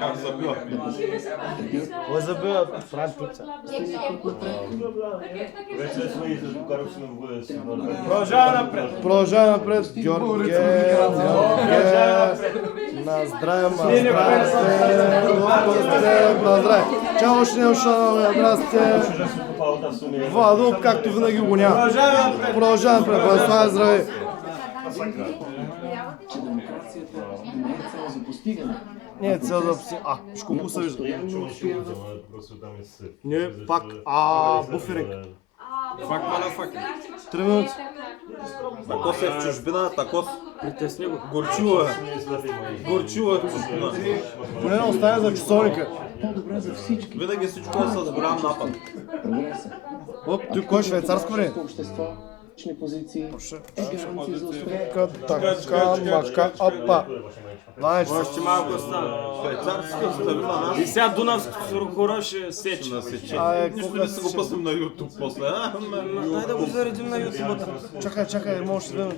Как забива? Кой забива? Правим пица. Продължаваме напред. Георги, на здраве, на здраве. Чао, още не ушанове, здрасте. Владо, както винаги го няма. Продължаваме напред. Владислав, здравей. Че демокрацията не е цел за постигане. Не е цел за постигане. Школко се вижда. Не, пак. Буферинг. Фак, мана, фак. 3 минути. Такос е в чужбина, такос. Притесни го. Горчува. Горчува в чужбина. Поне да остане за часовника. По-добре за всички. Винаги всичко е с голям напад. Прогреса. Оп, той кой е швейцарско време? Общество, лични позиции е гаранция за успех. Така, мака, опа. Още малко остана. Швейцарска стабилна наша. И сега Дунавското хора ще сече. Нищо не си го пуснем на YouTube после. Дай да го заредим на YouTube. Чакай, може да...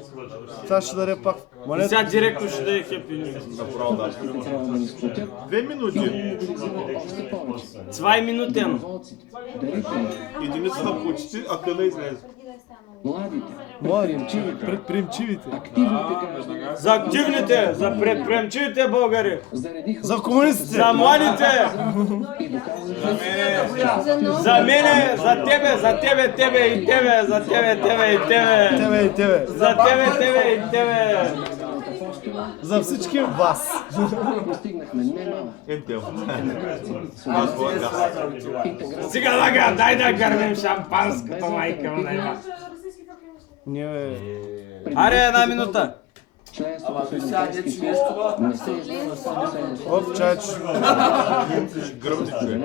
Сега ще даде пак. И сега директно ще да е хепи. Направо да. Трябва да ни сплотят 2 минути. мобилизират още повече. 2 минути. Доброволците, дарителите, Единицата почти, а къде излезе? младите, Предприемчивите. активните граждани За активните, за предприемчивите българи. заредиха За комунистите. За младите. и доказаха, За мене, за тебе, тебе и тебе, за тебе, и тебе. Тебе и тебе. За тебе и тебе. За всички вас. постигнахме немалък Ентел. Сега лага, дай да гърмим шампанското, майка му найма. Ние... Аре, една минута. членството в Европейския съюз не се излезе само Оп, чайч. Гръмти човек.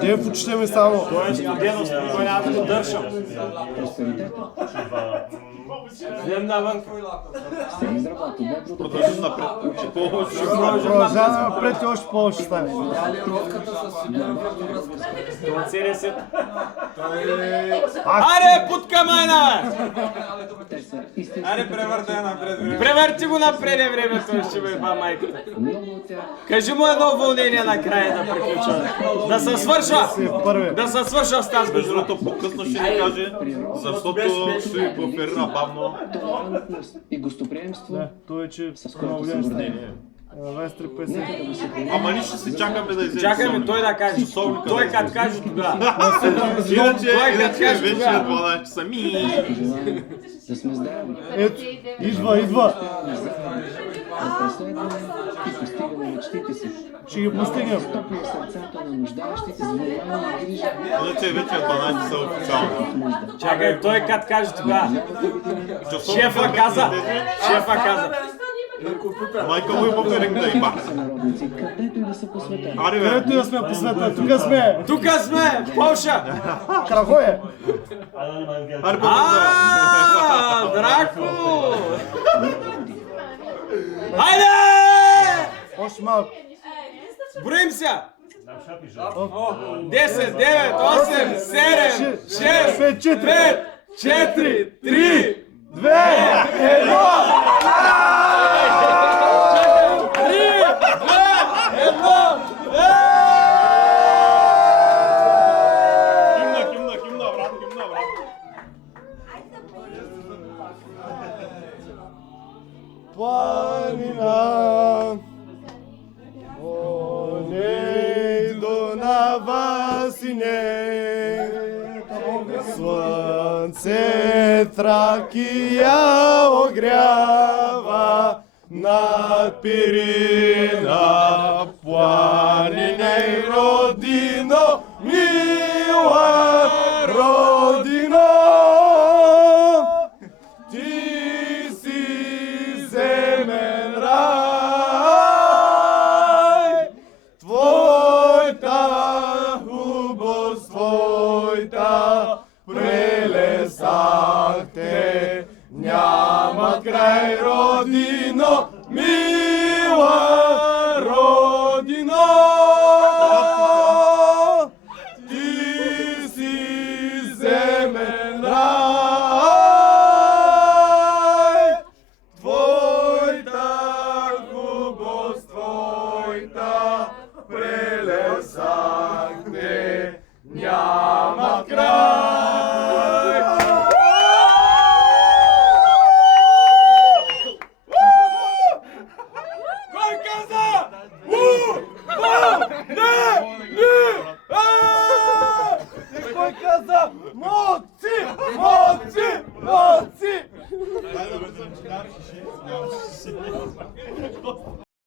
Де почитаме само. Той е студено, спокойно, аз го дършам. просперитета. Взем навън. Се изработва доброто Продължим напред. Повече. Продължаваме напред и още повече стане. Това цели се. Аре, путка майна! те са истински. Аре, превърти го напред времето, ще бъде майката. Много от тях Кажи му едно уволнение накрая да приключва. Да се свършва! Първи. Да се свършва с тази Между година. другото, по-късно ще ни каже, защото ще буферира бавно. толерантност и гостоприемство, Той е, че с на което се голям стане. гордеем. 23-50. Нека да го съхраним. Ама ние ще си чакаме да излезе. Чакаме той да каже. Часовника Той да като излезе. каже тогава. Иначе Той каже вече е тогава. 12 часа. Желаем да сме здрави, Ето, идва. да преследваме и постигаме мечтите си. Ще ги постигнем. Топли в сърцата на нуждаещите с внимание и грижа Иначе вече е 12 часа официално. в нужда. Чакай, той като каже тогава. Часовника Шефа каза. Шефа каза. Майка му и буферинг да има. Сънародници, където и да са по света. Аре бе. Където и да сме по света, тук сме. Тук сме, в Полша. Крахое. Аре бе. Драко! Хайде! Още малко. Броим се! 10, 9, 8, 7, 6, 5, 4, 3, Химна, брат, химна, брат. Планина, не до на вас и не. Слънце Тракия огрява над Пирина, планина и родино, мила родино. Ти си земен рай, твоята хубост, твоята прелесахте, нямат край родино, мила родино. Moci! Moci! Moci!